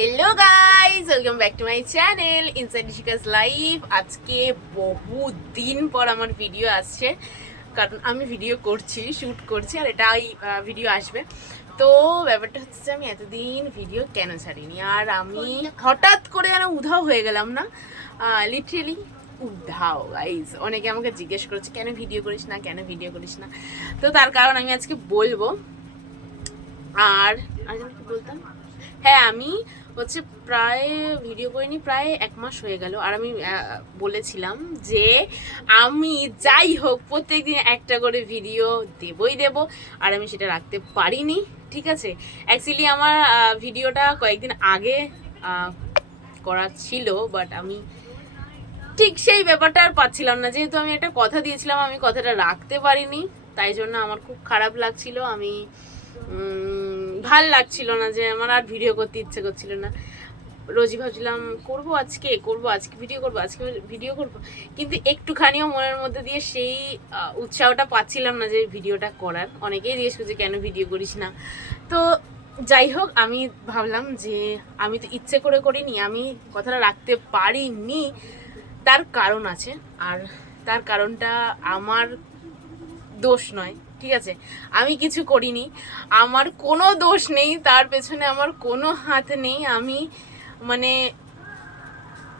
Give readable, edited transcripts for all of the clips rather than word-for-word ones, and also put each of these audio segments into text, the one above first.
Hello guys, welcome back to my channel inside Ishika's life. আজকে বহু দিন পর আমার ভিডিও আসছে, কারণ আমি ভিডিও করছি, শ্যুট করছি, আর এটাই ভিডিও আসবে। তো ব্যাপারটা হচ্ছে যে আমি এতদিন ভিডিও কেন ছাড়িনি, আর আমি হঠাৎ করে যেন উধাও হয়ে গেলাম না, লিটারেলি উধাও গাইস। অনেকে আমাকে জিজ্ঞেস করেছে কেন ভিডিও করিস না, কেন ভিডিও করিস না। তো তার কারণ আমি আজকে বলবো। আর আর কি বলতাম, হ্যাঁ আমি হচ্ছে প্রায় ভিডিও করিনি, প্রায় 1 মাস হয়ে গেল। আর আমি বলেছিলাম যে আমি যাই হোক প্রত্যেকদিন একটা করে ভিডিও দেবই দেব, আর আমি সেটা রাখতে পারিনি। ঠিক আছে, অ্যাকচুয়ালি আমার ভিডিওটা কয়েকদিন আগে করা ছিল, বাট আমি ঠিক সেই ব্যাপারটা আর পাচ্ছিলাম না। যেহেতু আমি একটা কথা দিয়েছিলাম, আমি কথাটা রাখতে পারিনি, তাই জন্য আমার খুব খারাপ লাগছিল। আমি ভাল লাগছিল না, যে আমার আর ভিডিও করতে ইচ্ছে করছিল না। রোজই ভাবছিলাম করবো আজকে ভিডিও করবো, আজকে ভিডিও করবো, কিন্তু একটুখানিও মনের মধ্যে দিয়ে সেই উৎসাহটা পাচ্ছিলাম না যে ভিডিওটা করার। অনেকেই জিজ্ঞেস করছে কেন ভিডিও করিস না। তো যাই হোক, আমি ভাবলাম যে আমি তো ইচ্ছে করে করিনি, আমি কথাটা রাখতে পারিনি, তার কারণ আছে। আর তার কারণটা আমার দোষ নয়, ঠিক আছে? আমি কিছু করিনি, আমার কোনো দোষ নেই, তার পেছনে আমার কোনো হাত নেই। আমি মানে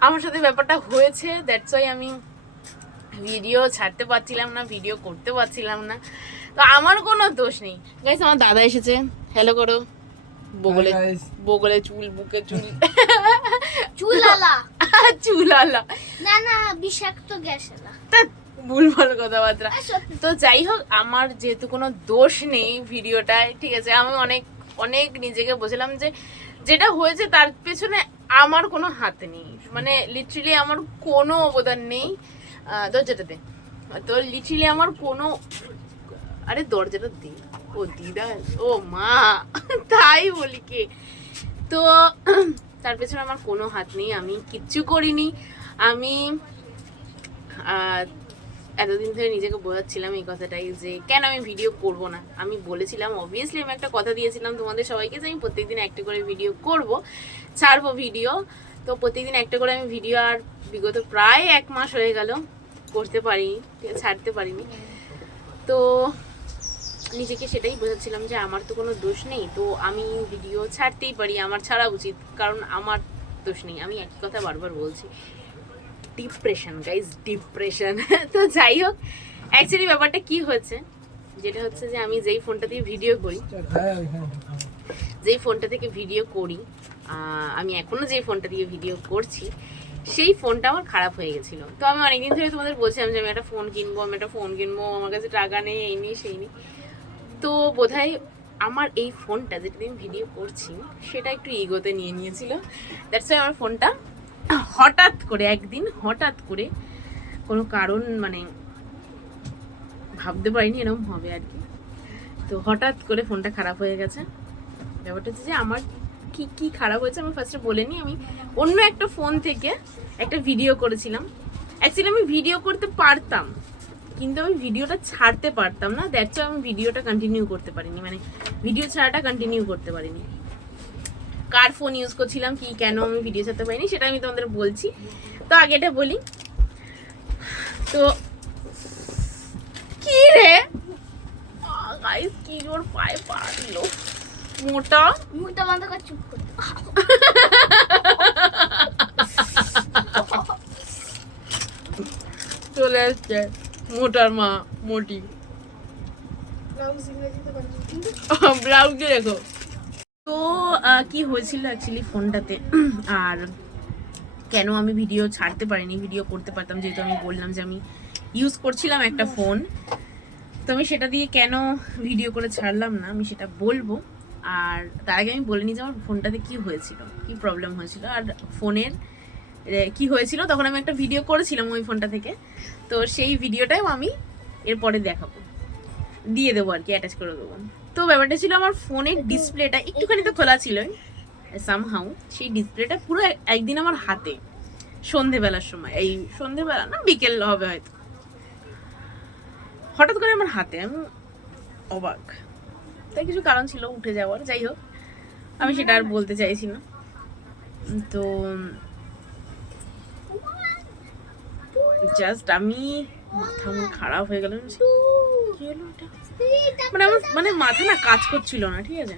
আমার সাথে ব্যাপারটা হয়েছে, দ্যাটস ওয়াই আমি ভিডিও ছাড়তে পারছিলাম না, ভিডিও করতে পারছিলাম না। তো আমার কোনো দোষ নেই গাইস। আমার দাদা এসেছে, হ্যালো করো। বগলে বগলে চুল, বুকে চুল, চুলালা চুলালা না না বিষাক্ত গ্যাস না, ভুলভাল কথাবার্তা। তো যাই হোক, আমার যেহেতু কোনো দোষ নেই ভিডিওটায়, ঠিক আছে, আমি অনেক অনেক নিজেকে বোঝালাম যে যেটা হয়েছে তার পেছনে আমার কোনো হাত নেই, মানে লিটারেলি আমার কোনো অবদান নেই। দরজাটা দে। তো লিটারেলি আমার কোনো, আরে দরজাটা দে। ও দিদা, ও মা, তাই বলি কে। তো তার পেছনে আমার কোনো হাত নেই, আমি কিচ্ছু করিনি। আমি এতদিন ধরে নিজেকে বোঝাচ্ছিলাম এই কথাটাই, যে কেন আমি ভিডিও করব না। আমি বলেছিলাম, অবভিয়াসলি আমি একটা কথা দিয়েছিলাম তোমাদের সবাইকে, যে আমি প্রত্যেকদিন একটা করে ভিডিও করব, ছাড়বো ভিডিও। তো প্রত্যেকদিন একটা করে আমি ভিডিও, আর বিগত প্রায় 1 মাস হয়ে গেল করতে পারিনি, ছাড়তে পারিনি। তো নিজেকে সেটাই বোঝাচ্ছিলাম যে আমার তো কোনো দোষ নেই, তো আমি ভিডিও ছাড়তেই পারি, আমার ছাড়া উচিত, কারণ আমার দোষ নেই। আমি একই কথা বারবার বলছি, ডিপ্রেশন গাইজ, ডিপ্রেশন। তো যাই হোক, অ্যাকচুয়ালি ব্যাপারটা কি হয়েছে, যেটা হচ্ছে যে আমি যেই ফোনটা দিয়ে ভিডিও করি, যেই ফোনটা থেকে ভিডিও করি, আমি এখনো যেই ফোনটা দিয়ে ভিডিও করছি, সেই ফোনটা আমার খারাপ হয়ে গেছিলো। তো আমি অনেকদিন ধরে তোমাদের বলছিলাম যে আমি একটা ফোন কিনবো, আমার কাছে টাকা নেই, এই নেই সেই নেই। তো বোধহয় আমার এই ফোনটা যেটা দিয়ে আমি ভিডিও করছি, সেটা একটু ইগোতে নিয়ে নিয়েছিল। দ্যাটস ওয়াই আমার ফোনটা হঠাৎ করে একদিন, হঠাৎ করে কোনো কারণ, মানে ভাবতে পারিনি এরকম হবে আর কি। তো হঠাৎ করে ফোনটা খারাপ হয়ে গেছে। ব্যাপারটা হচ্ছে যে আমার কি কি খারাপ হয়েছে আমি ফার্স্টে বলে নিই। আমি অন্য একটা ফোন থেকে একটা ভিডিও করেছিলাম। অ্যাকচুয়ালি আমি ভিডিও করতে পারতাম, কিন্তু আমি ভিডিওটা ছাড়তে পারতাম না, দ্যাটস ওয়াই আমি ভিডিওটা কন্টিনিউ করতে পারিনি, মানে ভিডিও ছাড়াটা কন্টিনিউ করতে পারিনি। কার ফোন ইউজ করছিলাম, কি কেন আমি ভিডিও ছাড়তে পারিনি, সেটা আমি তোমাদের বলছি। তো আগে এটা বলি। তো কি রে গাইস, কি জোর পায়ে পা দিল, মোটা মুখটা বন্ধ করে চুপ করে চলে আসছে মোটার মা, মোটি। ব্লাউজে রেখো। তো কি হয়েছিল অ্যাকচুয়ালি ফোনটাতে, আর কেন আমি ভিডিও ছাড়তে পারিনি, ভিডিও করতে পারতাম, যেহেতু আমি বললাম যে আমি ইউজ করছিলাম একটা ফোন, তো আমি সেটা দিয়ে কেন ভিডিও করে ছাড়লাম না, আমি সেটা বলবো। আর তার আগে আমি বলে নিই যে আমার ফোনটাতে কি হয়েছিল, কি প্রবলেম হয়েছিল, আর ফোনের কি হয়েছিল। তখন আমি একটা ভিডিও করেছিলাম ওই ফোনটা থেকে, তো সেই ভিডিওটাও আমি এরপরে দেখাবো, দিয়ে দেবো আর কি, অ্যাটাচ করে দেবো। তো ব্যাপারটা ছিল, আমার ফোনের ডিসপ্লেটা একটুখানি তো খোলা ছিল সামহাউ, সেই ডিসপ্লেটা পুরো একদিন আমার হাতে, সন্ধেবেলার সময়, এই সন্ধেবেলা না বিকেল হবে হয়তো, হঠাৎ করে আমার হাতে, আমি অবাক। তাই কিছু কারণ ছিল উঠে যাওয়ার, যাই হোক আমি সেটা আর বলতে চাইছি না। তো জাস্ট আমি মাথা আমার খারাপ হয়ে গেল। কি হলো এটা? মানে আমার মানে মাথা না কাজ করছিল না, ঠিক আছে?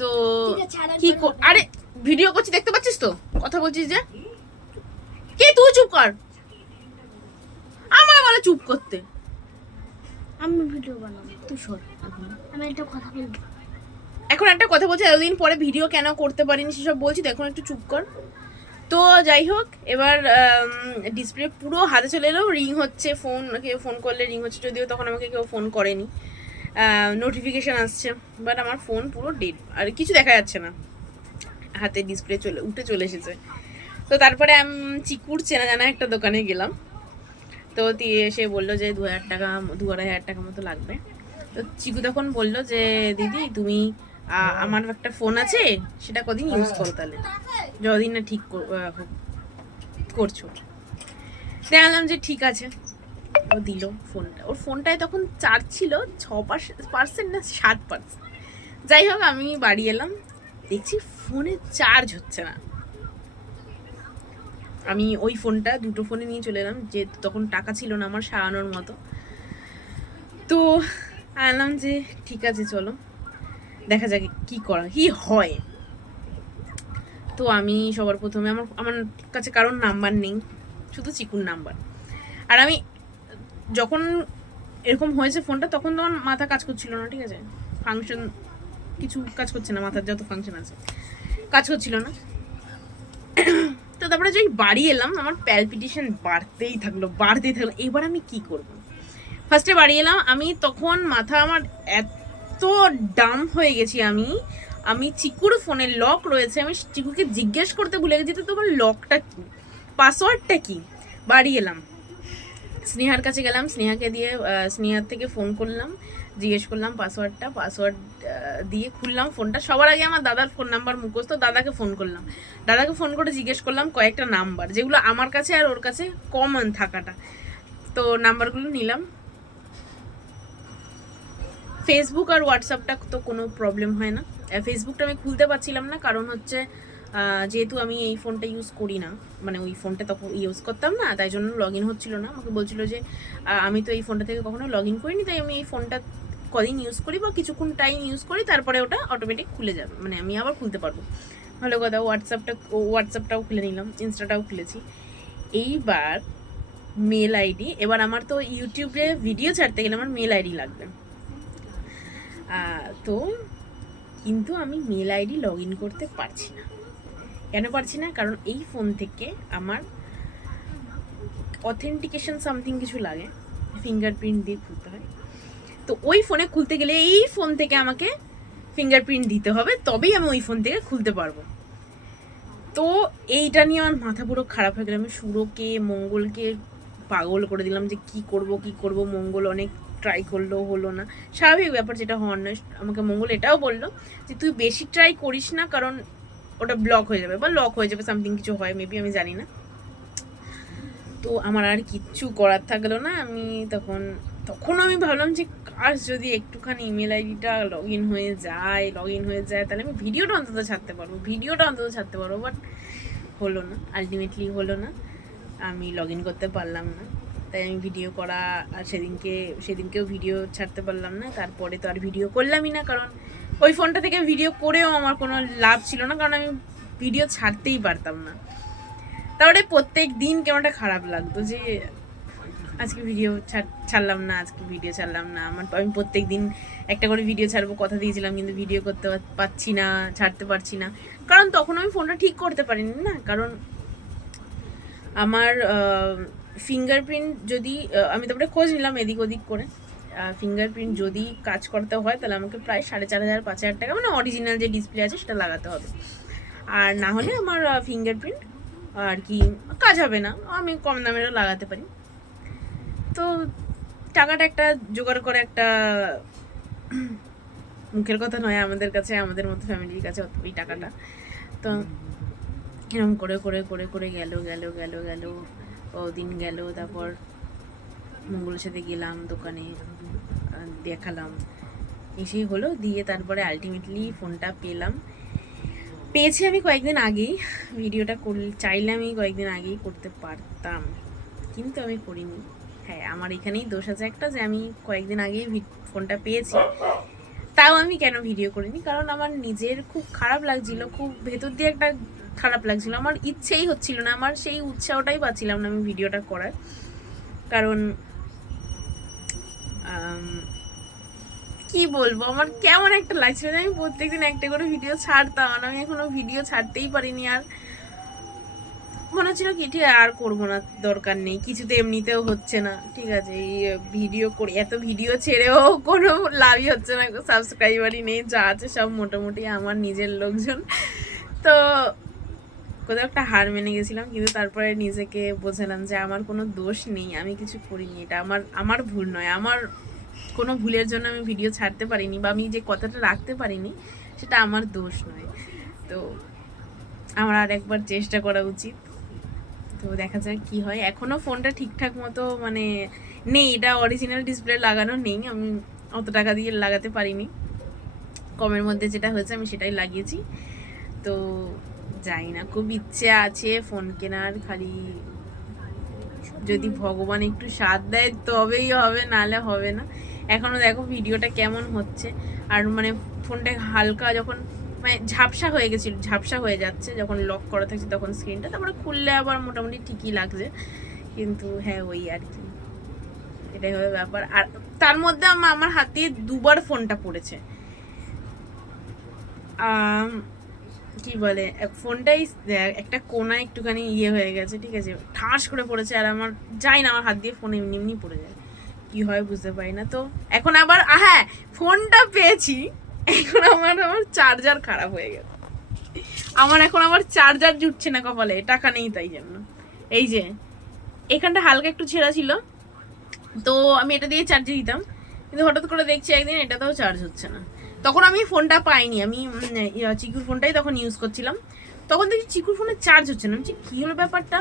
তো কি আরে ভিডিও করছি দেখতে পাচ্ছিস তো, কথা বলছিস যে, কে তুই চুপ কর, আমার বলে চুপ করতে। আমি ভিডিও বানাবো, তুই সর। আমি একটা কথা বলবো। এখন একটা কথা বলছি, এতদিন পরে ভিডিও কেন করতে পারিনি সেসব বলছি তো, এখন একটু চুপ কর। তো যাই হোক, এবার ডিসপ্লে পুরো হাতে চলে এলো, রিং হচ্ছে, কেউ ফোন করলে রিং হচ্ছে, যদিও তখন আমাকে কেউ ফোন করেনি, নোটিফিকেশান আসছে, বাট আমার ফোন পুরো ডেড, আর কিছু দেখা যাচ্ছে না, হাতে ডিসপ্লে উঠে চলে এসেছে। তো তারপরে আমি চিকুর চেনা জানা একটা দোকানে গেলাম, তো সে বললো যে 2,000 টাকা 2,500 টাকা মতো লাগবে। তো চিকু তখন বললো যে দিদি তুমি আমার একটা ফোন আছে, সেটা কদিন ইউজ করো তাহলে, যতদিন না ঠিক করছো। জানলাম যে ঠিক আছে। ও দিল ফোনটা, ওর ফোনটায় তখন চার্জ ছিল 6% না 7%। যাই হোক, আমি বাড়ি এলাম, দেখছি ফোনে চার্জ হচ্ছে না। আমি ওই ফোনটা দুটো ফোনে নিয়ে চলে এলাম, যে তখন টাকা ছিল না আমার সারানোর মতো। তো আনলাম যে ঠিক আছে চলো দেখা যাক কি হয়। তো আমি সবার প্রথমে আমার কাছে কারোর নাম্বার নেই, শুধু চিকুর নাম্বার। আর আমি যখন এরকম হয়েছে ফোনটা, তখন তো আমার মাথা কাজ করছিল না, ঠিক আছে? ফাংশন কিছু কাজ করছে না, মাথার যত ফাংশন আছে কাজ করছিল না। তো তারপরে যখন বাড়ি এলাম, আমার প্যালপিটেশন বাড়তেই থাকলো। এবার আমি কি করব? ফার্স্টে বাড়ি এলাম, আমি তখন মাথা আমার এত ডাম্প হয়ে গেছি, আমি চিকুর ফোনে লক রয়েছে, আমি চিকুকে জিজ্ঞেস করতে ভুলে গেছি তো তোমার লকটা কি, পাসওয়ার্ডটা কি। বাড়ি এলাম, স্নেহার কাছে গেলাম, স্নেহাকে দিয়ে স্নেহার থেকে ফোন করলাম, জিজ্ঞেস করলাম পাসওয়ার্ড দিয়ে খুললাম ফোনটা। সবার আগে আমার দাদার ফোন নাম্বার মুখস্থ, দাদাকে ফোন করলাম, দাদাকে ফোন করে জিজ্ঞেস করলাম কয়েকটা নাম্বার, যেগুলো আমার কাছে আর ওর কাছে কমন থাকাটা। তো নাম্বারগুলো নিলাম। ফেসবুক আর হোয়াটসঅ্যাপটা তো কোনো প্রবলেম হয় না, ফেসবুকটা আমি খুলতে পারছিলাম না, কারণ হচ্ছে যেহেতু আমি এই ফোনটা ইউজ করি না, মানে ওই ফোনটা তখন ইউজ করতাম না, তাই জন্য লগ ইন হচ্ছিলো না। আমাকে বলছিল যে আমি তো এই ফোনটা থেকে কখনো লগ ইন করিনি, তাই আমি এই ফোনটা কদিন ইউজ করি বা কিছুক্ষণ টাইম ইউজ করি, তারপরে ওটা অটোমেটিক খুলে যাবে, মানে আমি আবার খুলতে পারবো। ভালো কথা, হোয়াটসঅ্যাপটাও খুলে নিলাম, ইনস্টাটাও খুলেছি। এইবার মেল আইডি, এবার আমার তো ইউটিউবে ভিডিও ছাড়তে গেলে আমার মেল আইডি লাগবে। তো কিন্তু আমি মেল আইডি লগ ইন করতে পারছি না। কেন পারছি না? কারণ এই ফোন থেকে আমার অথেন্টিকেশন সামথিং কিছু লাগে, ফিঙ্গারপ্রিন্ট দিয়ে খুলতে হয়। তো ওই ফোনে খুলতে গেলে এই ফোন থেকে আমাকে ফিঙ্গারপ্রিন্ট দিতে হবে, তবেই আমি ওই ফোন থেকে খুলতে পারবো। তো এইটা নিয়ে আমার মাথা পুরো খারাপ হয়ে গেল। আমি সুরকে মঙ্গলকে পাগল করে দিলাম যে কি করব। মঙ্গল অনেক ট্রাই করলো, হলো না, স্বাভাবিক ব্যাপার, যেটা হওয়ার নয়। আমাকে মঙ্গল এটাও বললো যে তুই বেশি ট্রাই করিস না, কারণ ওটা ব্লক হয়ে যাবে বা লক হয়ে যাবে, সামথিং কিছু হয় মেবি, আমি জানি না। তো আমার আর কিচ্ছু করার থাকলো না। আমি তখন আমি ভাবলাম যে কাজ যদি একটুখানি ইমেল আইডিটা লগ ইন হয়ে যায়, তাহলে আমি ভিডিওটা অন্তত ছাড়তে পারবো। বাট হলো না, আলটিমেটলি হলো না, আমি লগ ইন করতে পারলাম না। তাই আমি ভিডিও করা আর সেদিনকেও ভিডিও ছাড়তে পারলাম না। তারপরে তো আর ভিডিও করলামই না, কারণ ওই ফোনটা থেকে ভিডিও করেও আমার কোনো লাভ ছিল না, কারণ আমি ভিডিও ছাড়তেই পারতাম না। তারপরে প্রত্যেক দিন কেমনটা খারাপ লাগতো যে আজকে ভিডিও ছাড়লাম না। আমি প্রত্যেক দিন একটা করে ভিডিও ছাড়বো কথা দিয়েছিলাম, কিন্তু ভিডিও করতে পারছি না, ছাড়তে পারছি না, কারণ তখন আমি ফোনটা ঠিক করতে পারিনি না। কারণ আমার ফিঙ্গারপ্রিন্ট যদি আমি তারপরে খোঁজ নিলাম এদিক ওদিক করে, ফিঙ্গারপ্রিন্ট যদি কাজ করতে হয় তাহলে আমাকে প্রায় 4,500-5,000 টাকা, মানে অরিজিনাল যে ডিসপ্লে আছে সেটা লাগাতে হবে। আর না হলে আমার ফিঙ্গারপ্রিন্ট আর কি কাজ হবে না, আমি কম দামেরও লাগাতে পারি। তো টাকাটা একটা জোগাড় করে, একটা মুখের কথা নয় আমাদের কাছে, আমাদের মতো ফ্যামিলির কাছে ওই টাকাটা। তো এরকম করে গেল দিন গেল। তারপর মঙ্গলের সাথে গেলাম দোকানে, দেখালাম, এসেই হলো দিয়ে তারপরে আলটিমেটলি ফোনটা পেলাম। পেয়েছি আমি কয়েকদিন আগেই, ভিডিওটা চাইলে আমি কয়েকদিন আগেই করতে পারতাম, কিন্তু আমি করিনি। হ্যাঁ, আমার এখানেই দোষ আছে একটা, যে আমি কয়েকদিন আগেই ফোনটা পেয়েছি, তাও আমি কেন ভিডিও করিনি, কারণ আমার নিজের খুব খারাপ লাগছিল, খুব ভেতর দিয়ে একটা খারাপ লাগছিল, আমার ইচ্ছেই হচ্ছিল না, আমার সেই উৎসাহটাই পাচ্ছিলাম না আমি ভিডিওটা করার। কারণ কি বলবো, আমার কেমন একটা লাগছিল যে আমি প্রত্যেকদিন একটা করে ভিডিও ছাড়তাম, আর আমি এখনো ভিডিও ছাড়তেই পারিনি। আর মনে হচ্ছিল কি ঠিক আর করবো না, দরকার নেই, কিছুতে এমনিতেও হচ্ছে না, ঠিক আছে, এই ভিডিও করে এত ভিডিও ছেড়েও কোনো লাভই হচ্ছে না, সাবস্ক্রাইবারই নেই, যা আছে সব মোটামুটি আমার নিজের লোকজন। তো কোথাও একটা হার মেনে গেছিলাম, কিন্তু তারপরে নিজেকে বোঝালাম যে আমার কোনো দোষ নেই, আমি কিছু করিনি, এটা আমার ভুল নয়, আমার কোনো ভুলের জন্য আমি ভিডিও ছাড়তে পারিনি, বা আমি যে কথাটা রাখতে পারিনি সেটা আমার দোষ নয়। তো আমার আর একবার চেষ্টা করা উচিত, তো দেখা যাক কি হয়। এখনও ফোনটা ঠিকঠাক মতো মানে নেই, এটা অরিজিনাল ডিসপ্লে লাগানো নেই, আমি অত টাকা দিয়ে লাগাতে পারিনি, কমের মধ্যে যেটা হয়েছে আমি সেটাই লাগিয়েছি। তো জানি না, খুব ইচ্ছে আছে ফোন কেনার, খালি যদি ভগবান একটু সাথ দেয় তবেই হবে, নালে হবে না। এখনও দেখো ভিডিওটা কেমন হচ্ছে, আর মানে ফোনটা হালকা যখন মানে ঝাপসা হয়ে গেছিল, ঝাপসা হয়ে যাচ্ছে যখন লক করা থাকছে তখন স্ক্রিনটা, তারপরে খুললে আবার মোটামুটি ঠিকই লাগছে, কিন্তু হ্যাঁ ওই আর কি, এটাই হবে ব্যাপার। আর তার মধ্যে আমার হাত দিয়ে দুবার ফোনটা পড়েছে, কি বলে, ফোনটাই একটা কোনা একটুখানি ইয়ে হয়ে গেছে, ঠিক আছে, ঠাস করে পড়েছে, আর আমার যাই না, আমার হাত দিয়ে ফোন এমনি এমনি পড়ে যায়, কি হয় বুঝতে পারি না। তো এখন আবার হ্যাঁ ফোনটা পেয়েছি, এখন আমার চার্জার খারাপ হয়ে গেছে, আমার এখন আবার চার্জার জুটছে না কপালে, টাকা নেই তাই জন্য। এই যে এখানটা হালকা একটু ছেঁড়া ছিল, তো আমি এটা দিয়ে চার্জে দিতাম, কিন্তু হঠাৎ করে দেখছি একদিন এটাতেও চার্জ হচ্ছে না। তখন আমি ফোনটা পাইনি, আমি চিকুর ফোনটাই তখন ইউজ করছিলাম, তখন দেখছি চিকুর ফোনে চার্জ হচ্ছে না, আমি কী হলো ব্যাপারটা,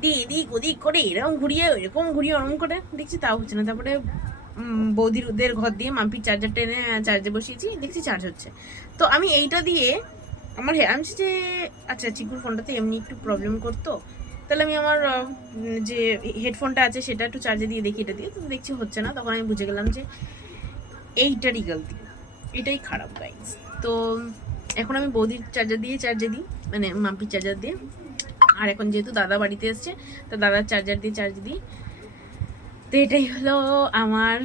দিয়ে এদিক ওদিক করে এরকম ঘুরিয়ে এরকম ঘুরিয়ে ওরকম করে দেখছি তাও হচ্ছে না। তারপরে বৌদিদের ঘর দিয়ে মাম্পির চার্জারটা এনে চার্জে বসিয়েছি, দেখছি চার্জ হচ্ছে। তো আমি এইটা দিয়ে আমার আমি যে আচ্ছা চিকুর ফোনটাতে এমনি একটু প্রবলেম করতো, তাহলে আমি আমার যে হেডফোনটা আছে সেটা একটু চার্জে দিয়ে দেখি, এটা দিয়ে তো দেখছি হচ্ছে না, তখন আমি বুঝে গেলাম যে এইটারই গলতি, এটাই খারাপ গাইজ। তো এখন আমি বৌদির চার্জার দিয়ে চার্জে দিই, মানে মাম্পির চার্জার দিয়ে, আর এখন যেহেতু দাদা বাড়িতে এসছে তো দাদার চার্জার দিয়ে চার্জ দিই। তো এটাই হলো আমার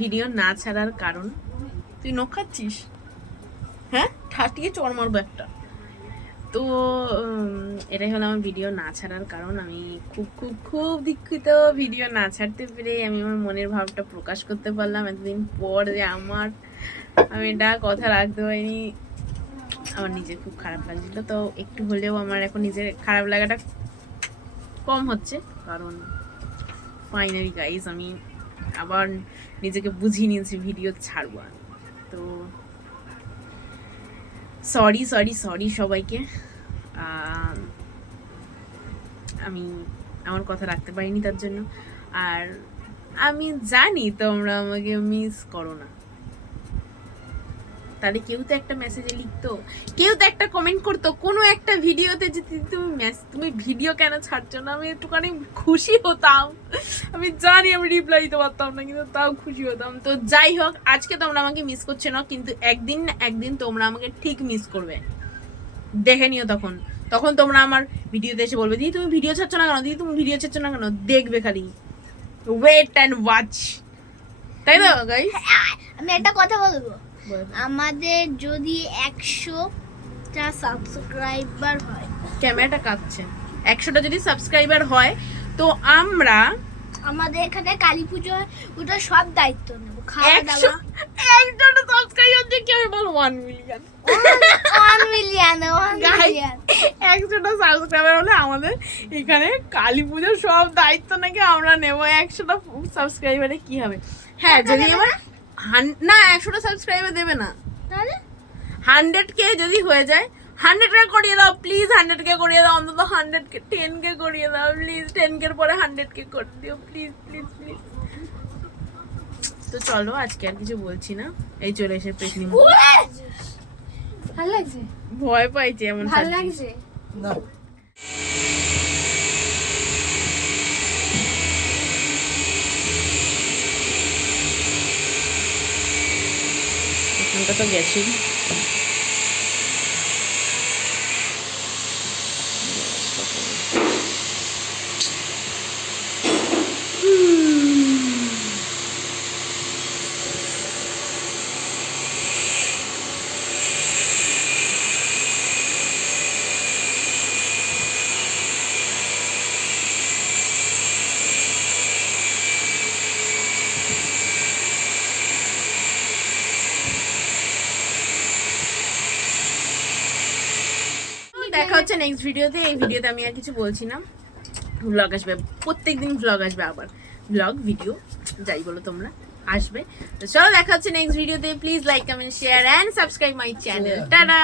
ভিডিও না ছাড়ার কারণ। তুই নখ খাচ্ছিস? হ্যাঁ, ঠাটিয়ে চড় মারবো একটা। তো এটাই হলো আমার ভিডিও না ছাড়ার কারণ, আমি খুব খুব খুব দুঃখিত ভিডিও না ছাড়তে পেরে, আমি আমার মনের ভাবটা প্রকাশ করতে পারলাম এতদিন পর, যে আমি এটা কথা রাখতে পারিনি, আমার নিজের খুব খারাপ লাগছিল। তো একটু হলেও আমার এখন নিজের খারাপ লাগাটা কম হচ্ছে, কারণ ফাইনালি গাইজ আমি আবার নিজেকে বুঝিয়ে নিয়েছি ভিডিও ছাড়বো আমি। তো সরি সরি সরি সবাইকে, আমি আমার কথা রাখতে পারিনি তার জন্য। আর আমি জানি তোমরা আমাকে মিস করো না, তাহলে কেউ তো একটা মেসেজে লিখতো, কেউ তো একটা কমেন্ট করতো কোনো একটা ভিডিওতে, যে তুমি ভিডিও কেন ছাড়ছো না, আমি একটুখানি খুশি হতাম। আমি জানি আমি রিপ্লাই দিতে পারতাম না, কিন্তু তাও খুশি হতাম। তো যাই হোক, আজকে তোমরা আমাকে মিস করছো না, কিন্তু একদিন না একদিন তোমরা আমাকে ঠিক মিস করবে, দেখে নিও। তখন তোমরা আমার ভিডিওতে এসে বলবে, দিদি তুমি ভিডিও ছাড়ছো না কেন, দিদি তুমি ভিডিও ছাড়ছো না কেন, দেখবে খালি, ওয়েট অ্যান্ড ওয়াচ, তাই তো গাইস? আমি একটা কথা বলবো, আমাদের যদি 100টা সাবস্ক্রাইবার হয়, ক্যামেরাটা কাঁপছে, 100টা যদি সাবস্ক্রাইবার হয় তো আমরা আমাদের এখানে কালী পুজো ওটা সব দায়িত্ব নেব, খাওয়া দাওয়া। 100টা সাবস্ক্রাইবার দিয়ে কি হবে বল, 1 মিলিয়ন 1 মিলিয়ন 100টা সাবস্ক্রাইবার হলে আমাদের এখানে কালী পুজোর সব দায়িত্ব নাকি আমরা নেব। 100টা সাবস্ক্রাইবারে কি হবে? হ্যাঁ, যদি আমার না 100টা সাবস্ক্রাইবার দেবে না, তাহলে 100K যদি হয়ে যায়, 100K করিয়ে দাও প্লিজ, 100K করিয়ে দাও, অন্তত 100K 10K করিয়ে দাও প্লিজ, 10K এর পরে 100K করে দিও প্লিজ প্লিজ প্লিজ। তো চলো আজকে আর কিছু বলছি না, এই চলে এসে পেছনি ভালো লাগছে ভয় পাইছে এমন ভালো সাজছিস। লাগছে না এখানটা তো গেছি। দেখা হচ্ছে নেক্সট ভিডিওতে। এই ভিডিওতে আমি আর কিছু বলছি না, ব্লগ আসবে, প্রত্যেকদিন ব্লগ আসবে, আবার ব্লগ ভিডিও যাই বলো তোমরা আসবে। তো চলো দেখা হচ্ছে নেক্সট ভিডিওতে। Please like comment share and subscribe my channel. Tata.